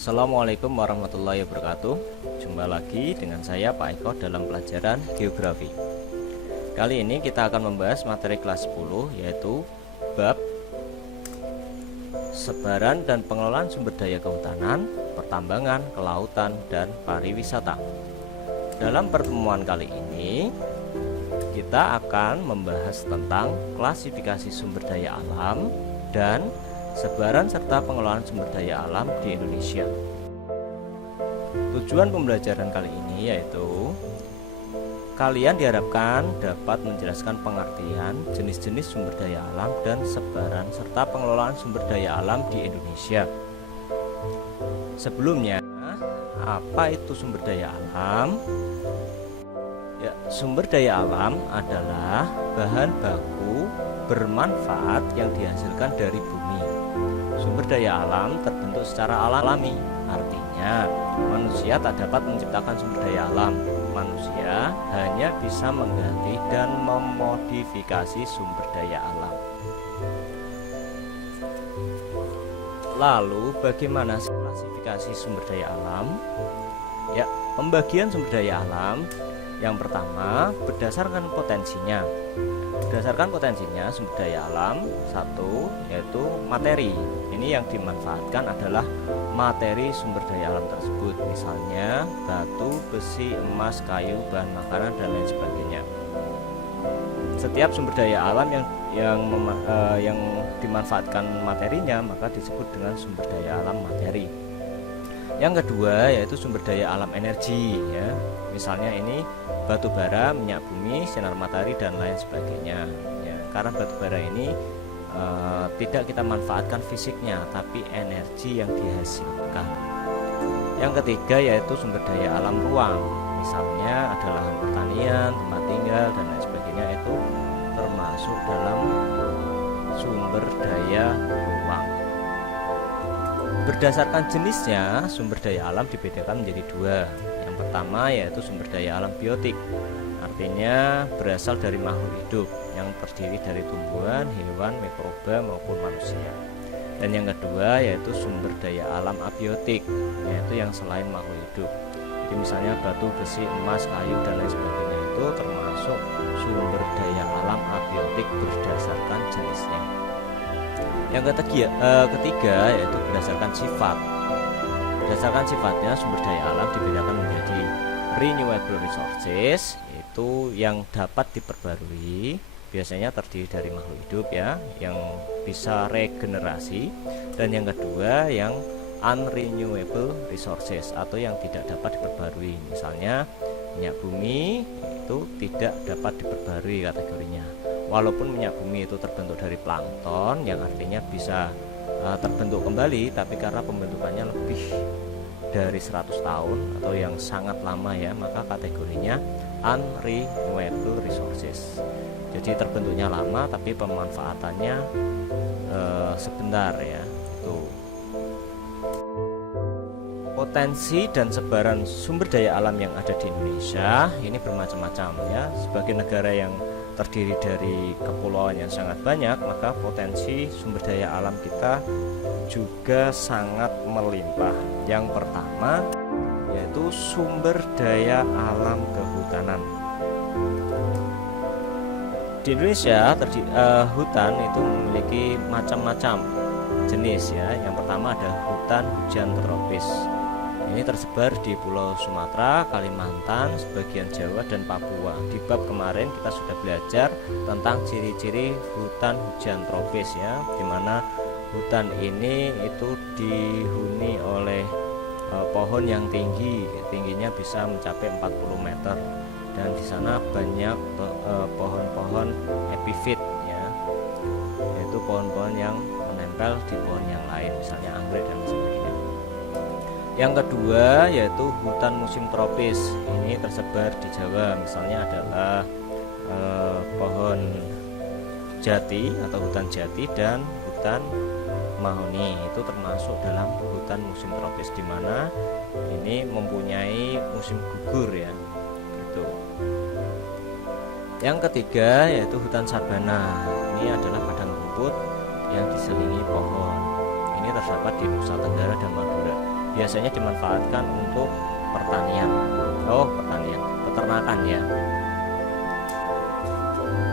Assalamualaikum warahmatullahi wabarakatuh. Jumpa lagi dengan saya Pak Eko dalam pelajaran geografi. Kali ini kita akan membahas materi kelas 10, yaitu bab sebaran dan pengelolaan sumber daya kehutanan, pertambangan, kelautan, dan pariwisata. Dalam pertemuan kali ini kita akan membahas tentang klasifikasi sumber daya alam dan sebaran serta pengelolaan sumber daya alam di Indonesia. Tujuan pembelajaran kali ini yaitu kalian diharapkan dapat menjelaskan pengertian jenis-jenis sumber daya alam dan sebaran serta pengelolaan sumber daya alam di Indonesia. Sebelumnya, apa itu sumber daya alam? Ya, sumber daya alam adalah bahan baku bermanfaat yang dihasilkan dari bumi. Sumber daya alam terbentuk secara alami, artinya manusia tak dapat menciptakan sumber daya alam. Manusia hanya bisa mengganti dan memodifikasi sumber daya alam. Lalu bagaimana klasifikasi sumber daya alam? Ya, pembagian sumber daya alam yang pertama berdasarkan potensinya. Berdasarkan potensinya, sumber daya alam satu yaitu materi. Ini yang dimanfaatkan adalah materi sumber daya alam tersebut, misalnya batu, besi, emas, kayu, bahan makanan, dan lain sebagainya. Setiap sumber daya alam yang dimanfaatkan materinya maka disebut dengan sumber daya alam materi. Yang kedua yaitu sumber daya alam energi, ya. Misalnya ini batu bara, minyak bumi, sinar matahari, dan lain sebagainya, ya. Karena batu bara ini tidak kita manfaatkan fisiknya, tapi energi yang dihasilkan. Yang ketiga yaitu sumber daya alam ruang, misalnya ada lahan pertanian, tempat tinggal, dan lain sebagainya, itu termasuk dalam sumber daya ruang. Berdasarkan jenisnya, sumber daya alam dibedakan menjadi dua. Yang pertama yaitu sumber daya alam biotik, artinya berasal dari makhluk hidup yang terdiri dari tumbuhan, hewan, mikroba maupun manusia. Dan yang kedua yaitu sumber daya alam abiotik, yaitu yang selain makhluk hidup. Jadi misalnya batu, besi, emas, kayu, dan lain sebagainya itu termasuk sumber daya alam abiotik berdasarkan jenisnya. Yang ketiga yaitu berdasarkan sifat. Berdasarkan sifatnya, sumber daya alam dibedakan menjadi renewable resources, yaitu yang dapat diperbarui, biasanya terdiri dari makhluk hidup, ya, yang bisa regenerasi. Dan yang kedua yang unrenewable resources, atau yang tidak dapat diperbarui, misalnya minyak bumi itu tidak dapat diperbarui kategorinya. Walaupun minyak bumi itu terbentuk dari plankton, yang artinya bisa terbentuk kembali, tapi karena pembentukannya lebih dari 100 tahun atau yang sangat lama, ya, maka kategorinya unrenewable resources. Jadi terbentuknya lama tapi pemanfaatannya sebentar, ya. Tuh. Potensi dan sebaran sumber daya alam yang ada di Indonesia ini bermacam-macam, ya. Sebagai negara yang terdiri dari kepulauan yang sangat banyak, maka potensi sumber daya alam kita juga sangat melimpah. Yang pertama yaitu sumber daya alam kehutanan. Di Indonesia hutan itu memiliki macam-macam jenis, ya. Yang pertama ada hutan hujan tropis. Ini tersebar di Pulau Sumatera, Kalimantan, sebagian Jawa, dan Papua. Di bab kemarin kita sudah belajar tentang ciri-ciri hutan hujan tropis, ya, dimana hutan ini itu dihuni oleh pohon yang tingginya bisa mencapai 40 meter, dan di sana banyak pohon-pohon epifit, ya, yaitu pohon-pohon yang menempel di pohon yang lain, misalnya anggrek dan sebagainya. Yang kedua yaitu hutan musim tropis. Ini tersebar di Jawa, misalnya adalah pohon jati atau hutan jati dan hutan mahoni. Itu termasuk dalam hutan musim tropis, di mana ini mempunyai musim gugur, ya. Gitu. Yang ketiga yaitu hutan sabana. Ini adalah padang rumput yang diselingi pohon. Ini terdapat di Nusa Tenggara dan Madura. biasanya dimanfaatkan untuk pertanian, peternakan ya.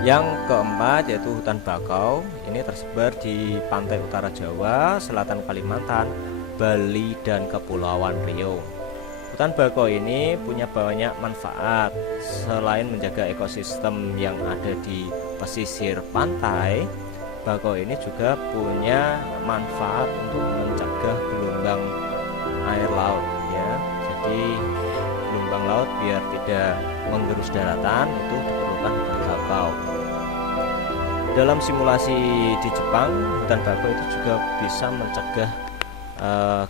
Yang keempat yaitu hutan bakau. Ini tersebar di pantai utara Jawa, selatan Kalimantan, Bali, dan Kepulauan Riau. Hutan bakau ini punya banyak manfaat. Selain menjaga ekosistem yang ada di pesisir pantai, bakau ini juga punya manfaat untuk mencegah gelombang air laut ya. Jadi gelombang laut biar tidak menggerus daratan itu diperlukan hutan bakau. Dalam simulasi di Jepang, hutan bakau itu juga bisa mencegah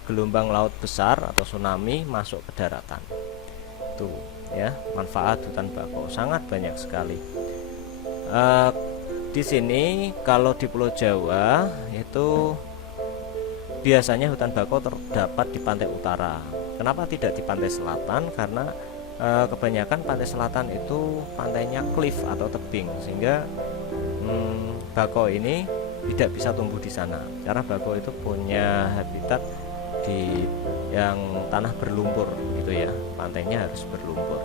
gelombang laut besar atau tsunami masuk ke daratan. Tuh ya, manfaat hutan bakau sangat banyak sekali. Di sini kalau di Pulau Jawa itu biasanya hutan bakau terdapat di pantai utara. Kenapa tidak di pantai selatan? Karena kebanyakan pantai selatan itu pantainya cliff atau tebing, sehingga bakau ini tidak bisa tumbuh di sana. Karena bakau itu punya habitat di yang tanah berlumpur gitu ya, pantainya harus berlumpur.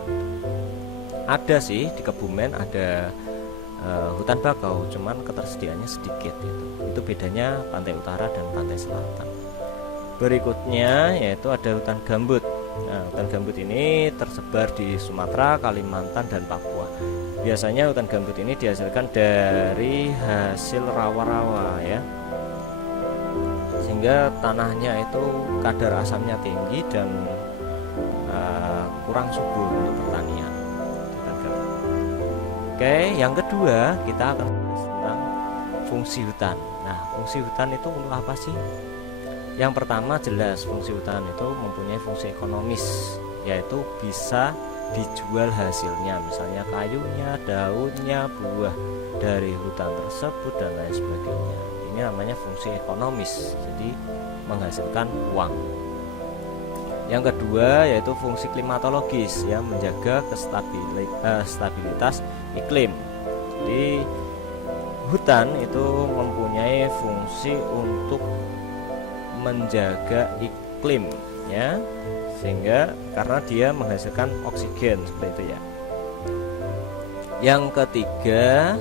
Ada sih di Kebumen ada hutan bakau, cuman ketersediaannya sedikit gitu. Itu bedanya pantai utara dan pantai selatan. Berikutnya yaitu ada hutan gambut. Nah, hutan gambut ini tersebar di Sumatera, Kalimantan, dan Papua. Biasanya hutan gambut ini dihasilkan dari hasil rawa-rawa ya, sehingga tanahnya itu kadar asamnya tinggi dan kurang subur untuk pertanian. Oke, yang kedua kita akan bahas tentang fungsi hutan. Nah, fungsi hutan itu untuk apa sih? Yang pertama jelas fungsi hutan itu mempunyai fungsi ekonomis, yaitu bisa dijual hasilnya, misalnya kayunya, daunnya, buah dari hutan tersebut dan lain sebagainya. Ini namanya fungsi ekonomis, jadi menghasilkan uang. Yang kedua yaitu fungsi klimatologis, yang menjaga stabilitas iklim. Jadi hutan itu mempunyai fungsi untuk menjaga iklim ya, sehingga karena dia menghasilkan oksigen seperti itu ya. Yang ketiga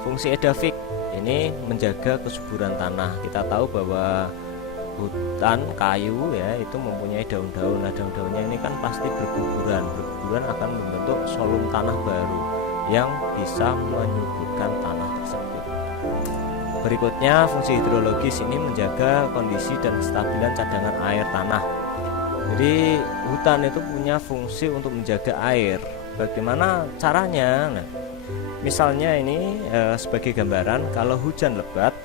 fungsi edafik, ini menjaga kesuburan tanah. Kita tahu bahwa hutan kayu ya itu mempunyai daun-daun. Nah, daun-daunnya ini kan pasti berguguran akan membentuk solum tanah baru yang bisa menyuburkan tanah tersebut. Berikutnya fungsi hidrologis, ini menjaga kondisi dan kestabilan cadangan air tanah. Jadi hutan itu punya fungsi untuk menjaga air. Bagaimana caranya? Nah, misalnya ini sebagai gambaran, kalau hujan lebat,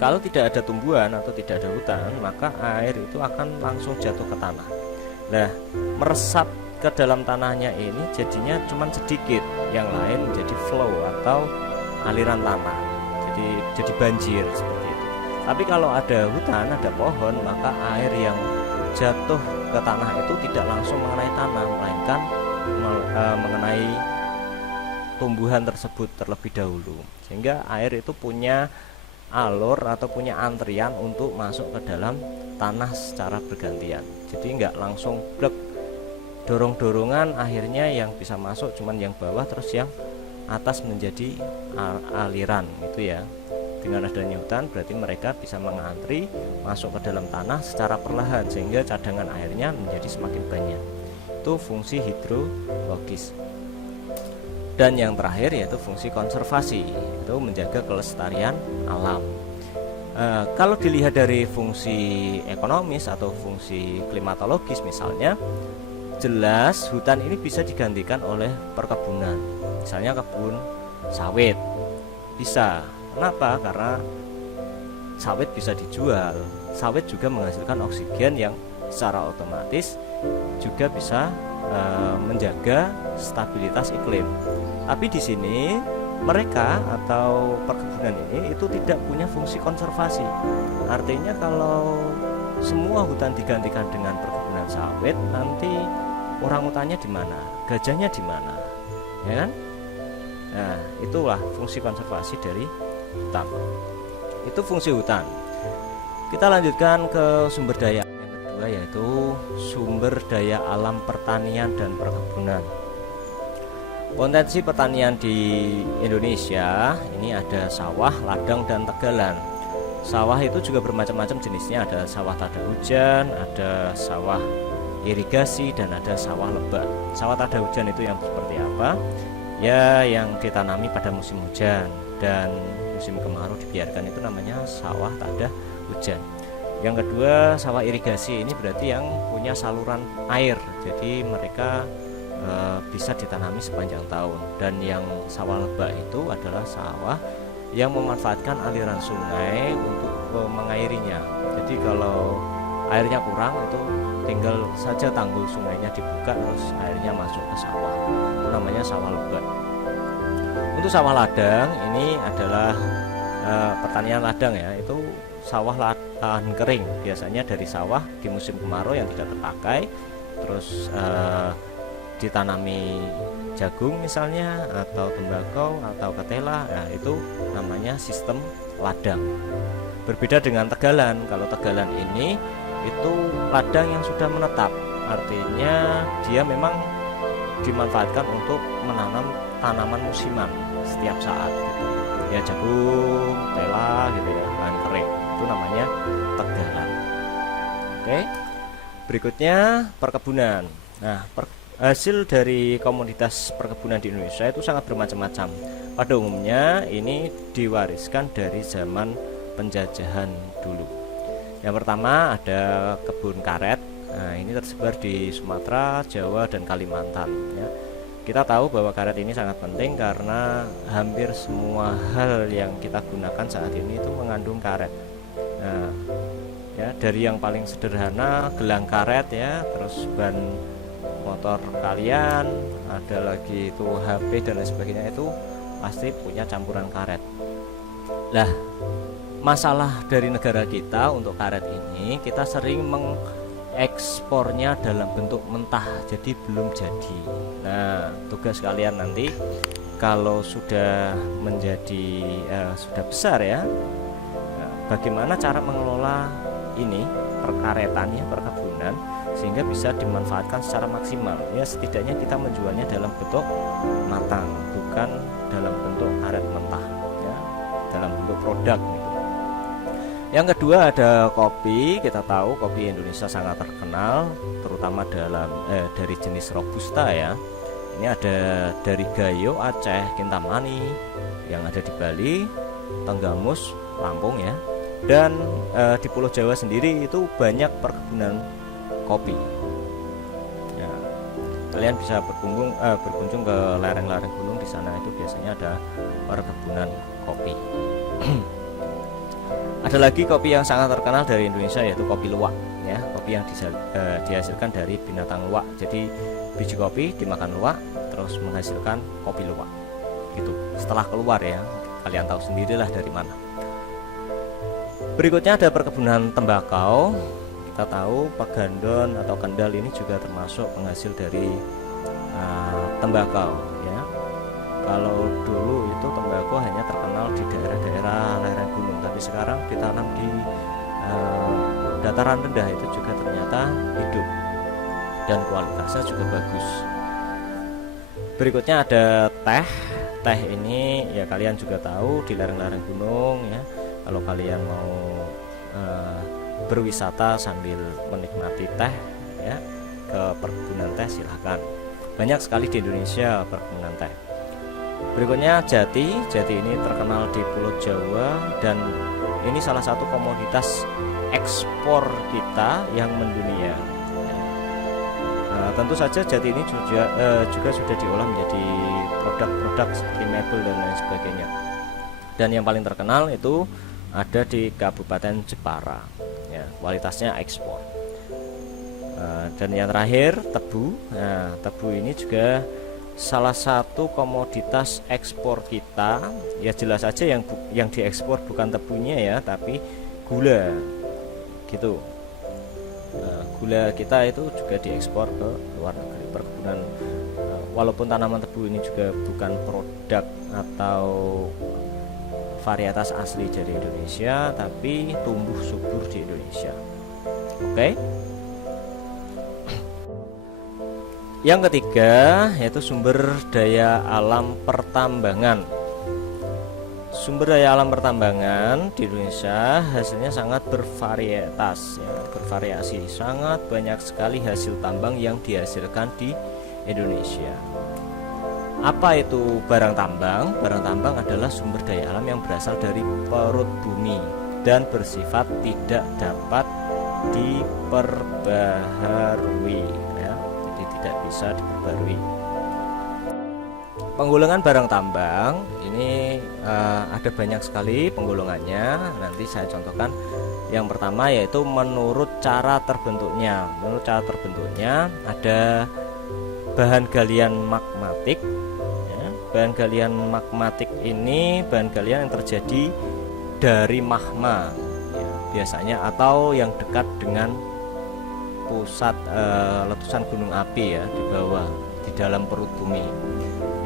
kalau tidak ada tumbuhan atau tidak ada hutan, maka air itu akan langsung jatuh ke tanah. Nah, meresap ke dalam tanahnya ini jadinya cuma sedikit, yang lain menjadi flow atau aliran tanah. Jadi banjir seperti itu. Tapi kalau ada hutan, ada pohon, maka air yang jatuh ke tanah itu tidak langsung mengenai tanah, melainkan mengenai tumbuhan tersebut terlebih dahulu, sehingga air itu punya alur atau punya antrian untuk masuk ke dalam tanah secara bergantian. Jadi nggak langsung blek, dorong-dorongan, akhirnya yang bisa masuk cuman yang bawah, terus yang atas menjadi aliran gitu ya. Dengan adanya hutan berarti mereka bisa mengantri masuk ke dalam tanah secara perlahan, sehingga cadangan airnya menjadi semakin banyak. Itu fungsi hidrologis. Dan yang terakhir yaitu fungsi konservasi, itu menjaga kelestarian alam. Kalau dilihat dari fungsi ekonomis atau fungsi klimatologis misalnya, jelas hutan ini bisa digantikan oleh perkebunan, misalnya kebun sawit bisa. Kenapa? Karena sawit bisa dijual. Sawit juga menghasilkan oksigen yang secara otomatis juga bisa menjaga stabilitas iklim. Tapi di sini mereka atau perkebunan ini itu tidak punya fungsi konservasi. Artinya kalau semua hutan digantikan dengan perkebunan sawit, nanti orangutannya di mana? Gajahnya di mana? Ya kan? Nah, itulah fungsi konservasi dari hutan. Itu fungsi hutan. Kita lanjutkan ke sumber daya yang kedua sumber daya alam pertanian dan perkebunan. Potensi pertanian di Indonesia ini ada sawah, ladang, dan tegalan. Sawah itu juga bermacam-macam jenisnya, ada sawah tada hujan, ada sawah irigasi, dan ada sawah lebat. Sawah tada hujan itu yang seperti apa? Ya, yang ditanami pada musim hujan, dan musim kemarau dibiarkan, itu namanya sawah tada hujan. Yang kedua, sawah irigasi, ini berarti yang punya saluran air, jadi mereka bisa ditanami sepanjang tahun. Dan yang sawah lebak itu adalah sawah yang memanfaatkan aliran sungai untuk mengairinya. Jadi kalau airnya kurang, itu tinggal saja tanggul sungainya dibuka, terus airnya masuk ke sawah, itu namanya sawah lebak. Untuk sawah ladang, ini adalah pertanian ladang ya, itu sawah lahan kering, biasanya dari sawah di musim kemarau yang tidak terpakai, terus ditanami jagung misalnya, atau tembakau, atau ketela. Nah, itu namanya sistem ladang. Berbeda dengan tegalan. Kalau tegalan ini itu ladang yang sudah menetap, artinya dia memang dimanfaatkan untuk menanam tanaman musiman setiap saat gitu. Ya, jagung, tela gitu ya, lahan kering, itu namanya tegalan. Oke, berikutnya perkebunan. Nah, hasil dari komoditas perkebunan di Indonesia itu sangat bermacam-macam. Pada umumnya ini diwariskan dari zaman penjajahan dulu. Yang pertama ada kebun karet. Nah, ini tersebar di Sumatera, Jawa, dan Kalimantan ya. Kita tahu bahwa karet ini sangat penting karena hampir semua hal yang kita gunakan saat ini itu mengandung karet. Nah, ya, dari yang paling sederhana gelang karet ya, terus ban motor kalian, ada lagi itu HP dan lain sebagainya, itu pasti punya campuran karet. Lah, masalah dari negara kita untuk karet ini, kita sering mengekspornya dalam bentuk mentah, jadi belum jadi. Nah, tugas kalian nanti kalau sudah menjadi sudah besar ya, bagaimana cara mengelola ini perkaretannya, perkebunan, sehingga bisa dimanfaatkan secara maksimal ya. Setidaknya kita menjualnya dalam bentuk matang, bukan dalam bentuk karet mentah ya, dalam bentuk produk gitu. Yang kedua ada kopi. Kita tahu kopi Indonesia sangat terkenal, terutama dari jenis robusta ya. Ini ada dari Gayo Aceh, Kintamani yang ada di Bali, Tenggamus Lampung ya, dan di Pulau Jawa sendiri itu banyak perkebunan kopi ya. Kalian bisa berkunjung ke lereng-lereng gunung, di sana itu biasanya ada perkebunan kopi. Ada lagi kopi yang sangat terkenal dari Indonesia, yaitu kopi luwak ya. Kopi yang dihasilkan dari binatang luwak. Jadi biji kopi dimakan luwak terus menghasilkan kopi luwak gitu. Setelah keluar ya, kalian tahu sendirilah dari mana. Berikutnya ada perkebunan tembakau. Kita tahu Pagandon atau Kendal ini juga termasuk penghasil dari tembakau ya. Kalau dulu itu tembakau hanya terkenal di daerah-daerah lereng gunung, tapi sekarang ditanam di dataran rendah, itu juga ternyata hidup dan kualitasnya juga bagus. Berikutnya ada teh. Teh ini ya kalian juga tahu di lereng-lereng gunung ya. Kalau kalian mau berwisata sambil menikmati teh ya, ke perkebunan teh silahkan. Banyak sekali di Indonesia perkebunan teh. Berikutnya jati. Jati ini terkenal di Pulau Jawa, dan ini salah satu komoditas ekspor kita yang mendunia. Tentu saja jati ini juga sudah diolah menjadi produk-produk seperti mebel dan lain sebagainya. Dan yang paling terkenal itu ada di Kabupaten Jepara ya, kualitasnya ekspor. Dan yang terakhir tebu. Nah, tebu ini juga salah satu komoditas ekspor kita ya. Jelas saja yang diekspor bukan tebunya ya, tapi gula gitu. Gula kita itu juga diekspor ke luar negeri. Perkebunan walaupun tanaman tebu ini juga bukan produk atau varietas asli dari Indonesia, tapi tumbuh subur di Indonesia. Oke. Yang ketiga yaitu sumber daya alam pertambangan. Sumber daya alam pertambangan di Indonesia hasilnya sangat bervarietas ya, bervariasi. Sangat banyak sekali hasil tambang yang dihasilkan di Indonesia. Apa itu barang tambang? Barang tambang adalah sumber daya alam yang berasal dari perut bumi dan bersifat tidak dapat diperbaharui ya, jadi tidak bisa diperbarui. Penggolongan barang tambang ini ada banyak sekali penggolongannya. Nanti saya contohkan. Yang pertama yaitu menurut cara terbentuknya. Menurut cara terbentuknya ada bahan galian magmatik ya. Bahan galian magmatik ini bahan galian yang terjadi dari magma ya, biasanya, atau yang dekat dengan pusat letusan gunung api ya, di bawah, di dalam perut bumi.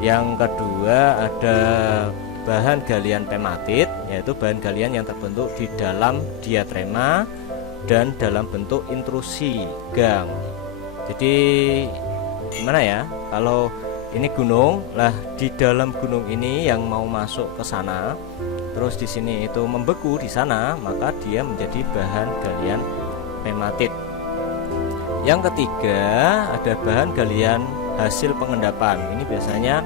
Yang kedua ada bahan galian pematit, yaitu bahan galian yang terbentuk di dalam diatrema dan dalam bentuk intrusi gang. Jadi gimana ya, kalau ini gunung lah, di dalam gunung ini yang mau masuk ke sana, terus di sini itu membeku di sana, maka dia menjadi bahan galian pematit. Yang ketiga ada bahan galian hasil pengendapan. Ini biasanya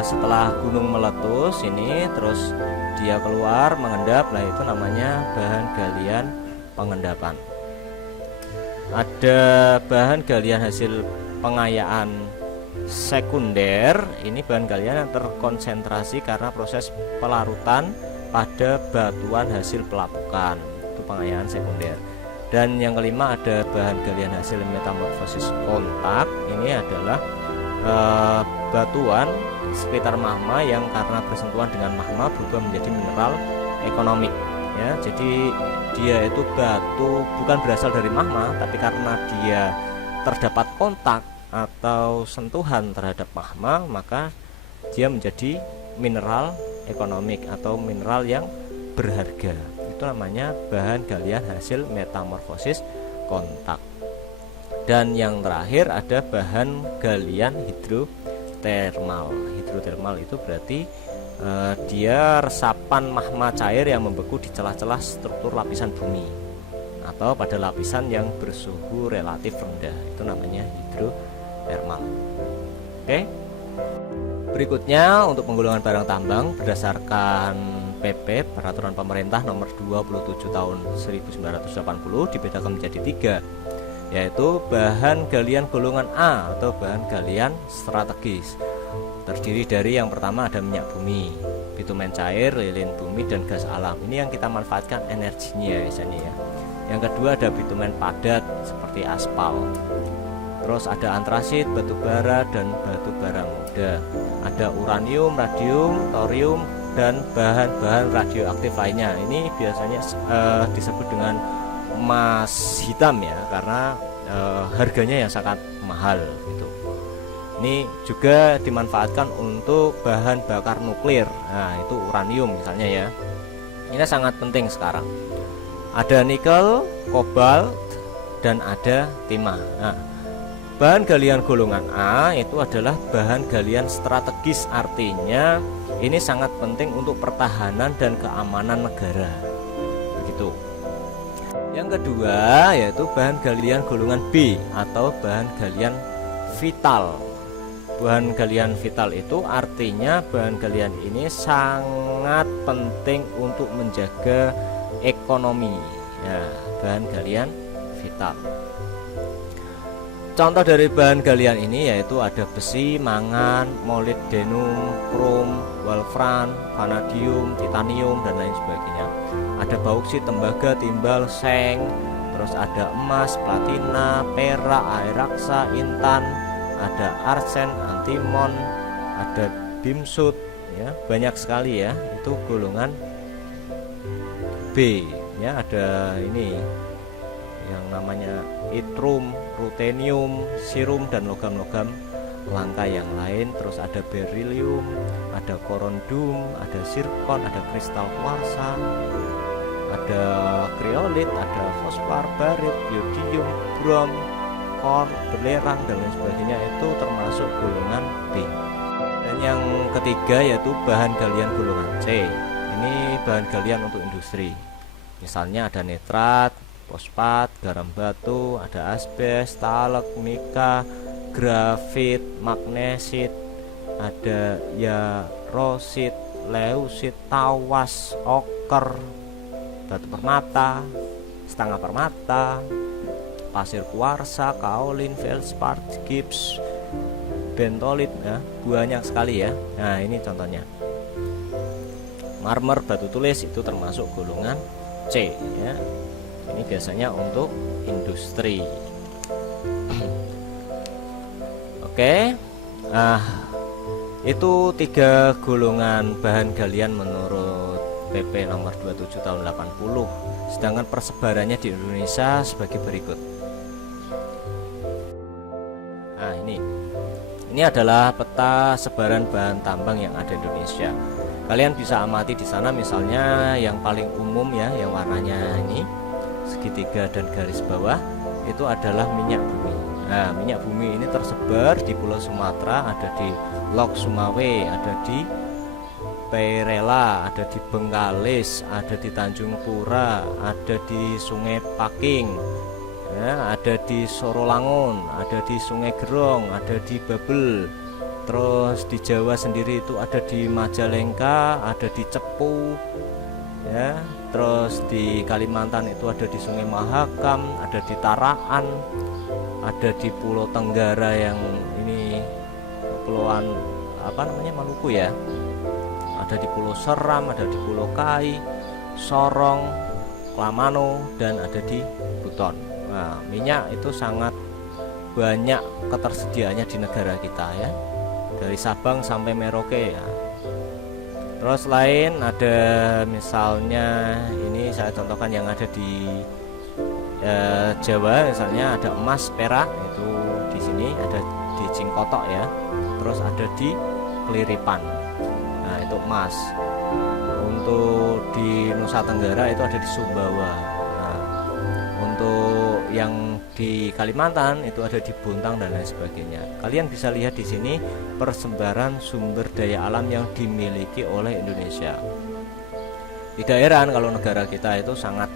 setelah gunung meletus ini terus dia keluar mengendap, lah itu namanya bahan galian pengendapan. Ada bahan galian hasil pengayaan sekunder. Ini bahan galian yang terkonsentrasi karena proses pelarutan pada batuan hasil pelapukan, itu pengayaan sekunder. Dan yang kelima ada bahan galian hasil metamorfosis kontak. Ini adalah batuan sekitar magma yang karena bersentuhan dengan magma berubah menjadi mineral ekonomik ya. Jadi dia itu batu bukan berasal dari magma, tapi karena dia terdapat kontak atau sentuhan terhadap magma, maka dia menjadi mineral ekonomik atau mineral yang berharga. Itu namanya bahan galian hasil metamorfosis kontak. Dan yang terakhir ada bahan galian hidrotermal. Hidrotermal itu berarti dia resapan magma cair yang membeku di celah-celah struktur lapisan bumi atau pada lapisan yang bersuhu relatif rendah. Itu namanya hidrotermal. Oke. Berikutnya untuk penggolongan barang tambang berdasarkan PP Peraturan Pemerintah Nomor 27 Tahun 1980 dibedakan menjadi 3, yaitu bahan galian golongan A atau bahan galian strategis. Terdiri dari yang pertama ada minyak bumi, bitumen cair, lilin bumi, dan gas alam. Ini yang kita manfaatkan energinya biasanya ya. Yang kedua ada bitumen padat seperti aspal. Terus ada antrasit, batu bara, dan batu bara muda. Ada uranium, radium, thorium, dan bahan-bahan radioaktif lainnya. Ini biasanya disebut dengan emas hitam ya, karena harganya yang sangat mahal gitu. Ini juga dimanfaatkan untuk bahan bakar nuklir. Nah, itu uranium misalnya ya. Ini sangat penting sekarang. Ada nikel, kobalt, dan ada timah. Nah, bahan galian golongan A itu adalah bahan galian strategis, artinya ini sangat penting untuk pertahanan dan keamanan negara. Begitu. Yang kedua yaitu bahan galian golongan B atau bahan galian vital. Bahan galian vital itu artinya bahan galian ini sangat penting untuk menjaga ekonomi. Ya, bahan galian vital. Contoh dari bahan galian ini yaitu ada besi, mangan, molybdenum, krom, wolfram, vanadium, titanium, dan lain sebagainya. Ada bauksit, tembaga, timbal, seng, terus ada emas, platina, perak, air raksa, intan, ada arsen, antimon, ada bimsut ya, banyak sekali ya. Itu golongan B ya. Ada ini yang namanya yttrium, ruthenium, sirum, dan logam-logam langka yang lain. Terus ada beryllium, ada korundum, ada zirkon, ada kristal kuarsa, ada kriolit, ada fosfor, barit, yodium, brom, ekor, belerang dan lain sebagainya itu termasuk golongan B. Dan yang ketiga yaitu bahan galian golongan C. Ini bahan galian untuk industri. Misalnya ada nitrat, fosfat, garam batu, ada asbes, talek, mika, grafit, magnesit, ada yarosit, leusit, tawas, oker, batu permata, setengah permata, pasir kuarsa, kaolin, feldspar, gips, bentolit, ya, banyak sekali ya. Nah ini contohnya. Marmer, batu tulis itu termasuk golongan C ya. Ini biasanya untuk industri. Oke. Nah, itu 3 golongan bahan galian menurut PP nomor 27 tahun 80. Sedangkan persebarannya di Indonesia sebagai berikut. Nah, ini adalah peta sebaran bahan tambang yang ada di Indonesia. Kalian bisa amati di sana, misalnya yang paling umum ya, yang warnanya ini segitiga dan garis bawah itu adalah minyak bumi. Nah, minyak bumi ini tersebar di Pulau Sumatera, ada di Lok Sumawe, ada di Peirela, ada di Bengkalis, ada di Tanjung Pura, ada di Sungai Paking, ya, ada di Sorolangun, ada di Sungai Gerong, ada di Babel. Terus di Jawa sendiri itu ada di Majalengka, ada di Cepu, ya. Terus di Kalimantan itu ada di Sungai Mahakam, ada di Taraan, ada di Pulau Tenggara yang ini kepulauan apa namanya, Maluku ya. Ada di Pulau Seram, ada di Pulau Kai, Sorong, Klamano, dan ada di Buton. Nah, minyak itu sangat banyak ketersediaannya di negara kita ya, dari Sabang sampai Merauke ya. Terus lain ada misalnya ini saya contohkan yang ada di Jawa, misalnya ada emas, perak itu di sini, ada di Cingkotok ya. Terus ada di Keliripan. Nah, itu emas. Untuk di Nusa Tenggara itu ada di Sumbawa. Nah, untuk yang di Kalimantan itu ada di Bontang dan lain sebagainya. Kalian bisa lihat di sini persebaran sumber daya alam yang dimiliki oleh Indonesia. Tidak heran kalau negara kita itu sangat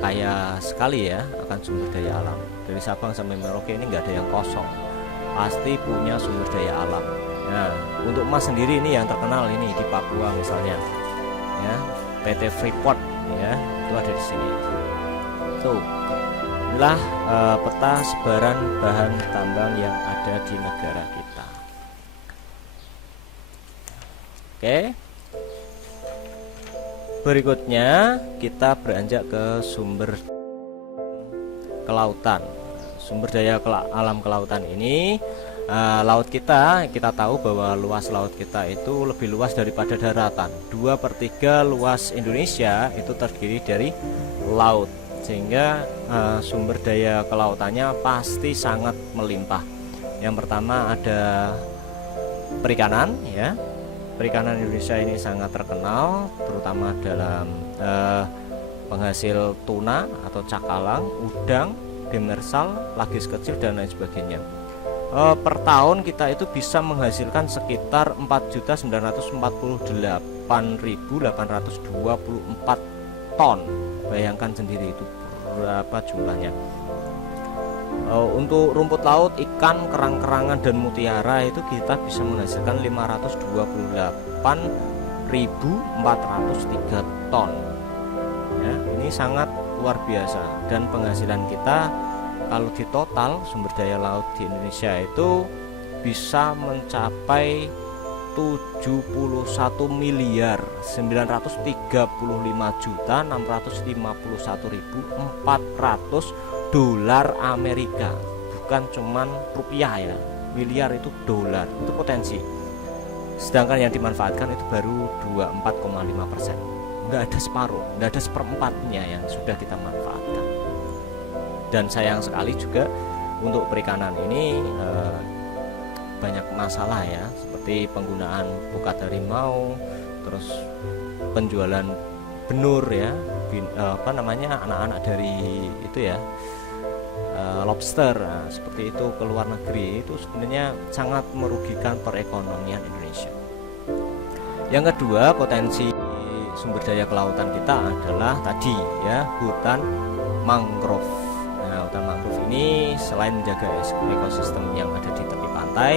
kaya sekali ya akan sumber daya alam. Dari Sabang sampai Merauke ini nggak ada yang kosong, pasti punya sumber daya alam. Nah, untuk emas sendiri ini yang terkenal ini di Papua misalnya, ya, PT Freeport ya, itu ada di sini. Tuh, inilah peta sebaran bahan tambang yang ada di negara kita. Oke. Berikutnya kita beranjak ke sumber kelautan. Sumber daya alam kelautan ini, laut kita tahu bahwa luas laut kita itu lebih luas daripada daratan. 2/3 luas Indonesia itu terdiri dari laut, sehingga sumber daya kelautannya pasti sangat melimpah. Yang pertama ada perikanan ya. Perikanan Indonesia ini sangat terkenal, terutama dalam penghasil tuna atau cakalang, udang, demersal, lagis kecil dan lain sebagainya. Per tahun kita itu bisa menghasilkan sekitar 4.948.824 ton. Bayangkan sendiri itu berapa jumlahnya. Untuk rumput laut, ikan, kerang-kerangan dan mutiara itu kita bisa menghasilkan 528.403 ton. Ya, ini sangat luar biasa, dan penghasilan kita kalau di total sumber daya laut di Indonesia itu bisa mencapai 71.935.651.400 dolar Amerika, bukan cuman rupiah ya, miliar itu dolar, itu potensi. Sedangkan yang dimanfaatkan itu baru 24,5%, nggak ada separuh, nggak ada seperempatnya yang sudah kita manfaatkan. Dan sayang sekali juga untuk perikanan ini banyak masalah ya, seperti penggunaan pukat harimau, terus penjualan benur ya, anak-anak dari itu ya, lobster. Nah, seperti itu ke luar negeri itu sebenarnya sangat merugikan perekonomian Indonesia. Yang kedua, potensi sumber daya kelautan kita adalah tadi ya, hutan mangrove. Nah, hutan mangrove ini selain menjaga ekosistem yang ada di tepi pantai,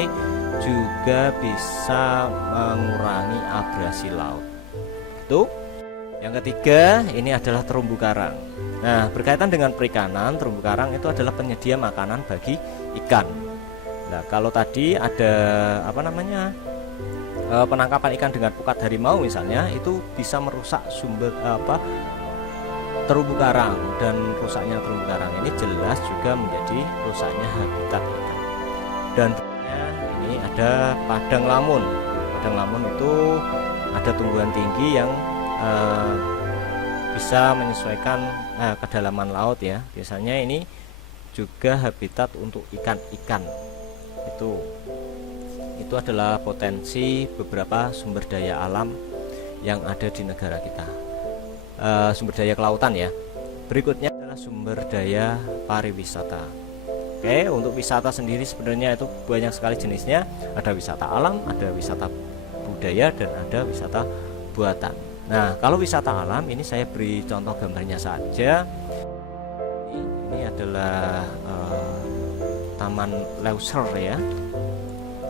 juga bisa mengurangi abrasi laut. Itu. Yang ketiga, ini adalah terumbu karang. Nah, berkaitan dengan perikanan, terumbu karang itu adalah penyedia makanan bagi ikan. Nah, kalau tadi ada penangkapan ikan dengan pukat harimau misalnya, itu bisa merusak sumber terumbu karang, dan rusaknya terumbu karang ini jelas juga menjadi rusaknya habitat ikan. Dan ini ada padang lamun. Padang lamun itu ada tumbuhan tinggi yang bisa menyesuaikan kedalaman laut ya. Biasanya ini juga habitat untuk ikan-ikan. Itu adalah potensi beberapa sumber daya alam yang ada di negara kita. Sumber daya kelautan ya. Berikutnya adalah sumber daya pariwisata. Oke, untuk wisata sendiri sebenarnya itu banyak sekali jenisnya. Ada wisata alam, ada wisata budaya, dan ada wisata buatan. Nah, kalau wisata alam ini saya beri contoh gambarnya saja. Ini adalah Taman Leuser ya,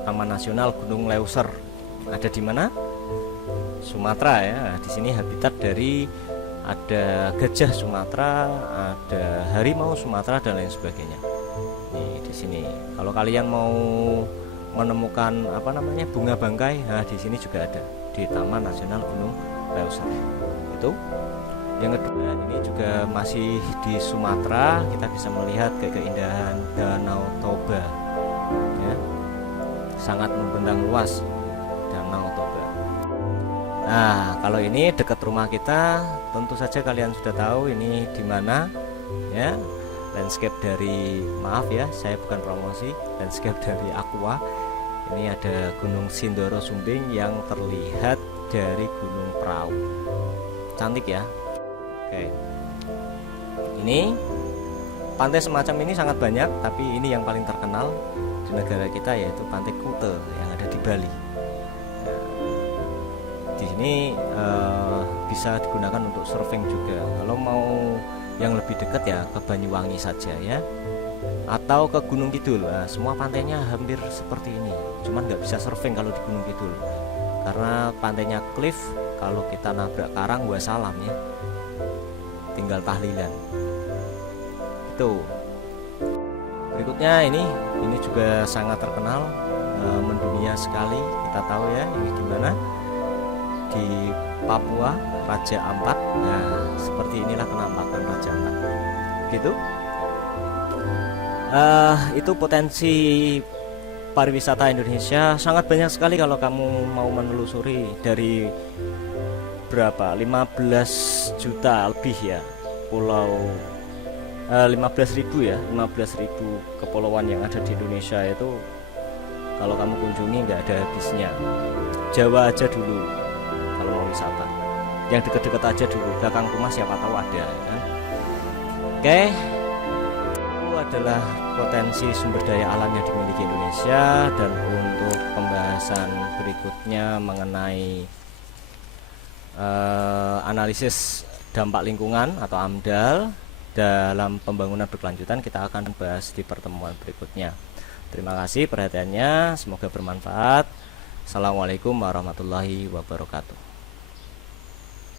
Taman Nasional Gunung Leuser. Ada di mana? Sumatera ya. Di sini habitat dari ada gajah Sumatera, ada harimau Sumatera, dan lain sebagainya. Nih di sini. Kalau kalian mau menemukan bunga bangkai, nah di sini juga ada di Taman Nasional Gunung Leuser. Itu. Yang kedua, ini juga masih di Sumatera, kita bisa melihat keindahan Danau Toba ya. Sangat membentang luas Danau Toba. Nah, kalau ini dekat rumah kita, tentu saja kalian sudah tahu ini di mana ya. Landscape dari, maaf ya, saya bukan promosi, landscape dari Aqua. Ini ada Gunung Sindoro Sumbing yang terlihat dari Gunung Prau. Cantik ya. Oke. Ini pantai semacam ini sangat banyak, tapi ini yang paling terkenal di negara kita yaitu Pantai Kute yang ada di Bali. Nah, di sini bisa digunakan untuk surfing juga. Kalau mau yang lebih dekat ya ke Banyuwangi saja ya, atau ke Gunung Kidul. Nah, semua pantainya hampir seperti ini, cuman nggak bisa surfing kalau di Gunung Kidul karena pantainya cliff. Kalau kita nabrak karang, wassalam ya, tinggal tahlilan. Itu. Berikutnya ini juga sangat terkenal, mendunia sekali. Kita tahu ya, ini gimana di Papua, Raja Ampat. Nah, seperti inilah penampakan Raja Ampat. Gitu. Itu potensi pariwisata Indonesia sangat banyak sekali kalau kamu mau menelusuri. Dari berapa? 15 juta lebih ya pulau, 15.000 ya, 15.000 kepulauan yang ada di Indonesia. Itu kalau kamu kunjungi nggak ada habisnya. Jawa aja dulu kalau mau wisata, yang deket-deket aja dulu, belakang rumah siapa tahu ada ya kan? Oke, itu adalah potensi sumber daya alam yang dimiliki Indonesia. Dan untuk pembahasan berikutnya mengenai analisis dampak lingkungan atau AMDAL dalam pembangunan berkelanjutan, kita akan bahas di pertemuan berikutnya. Terima kasih perhatiannya, semoga bermanfaat. Assalamualaikum warahmatullahi wabarakatuh.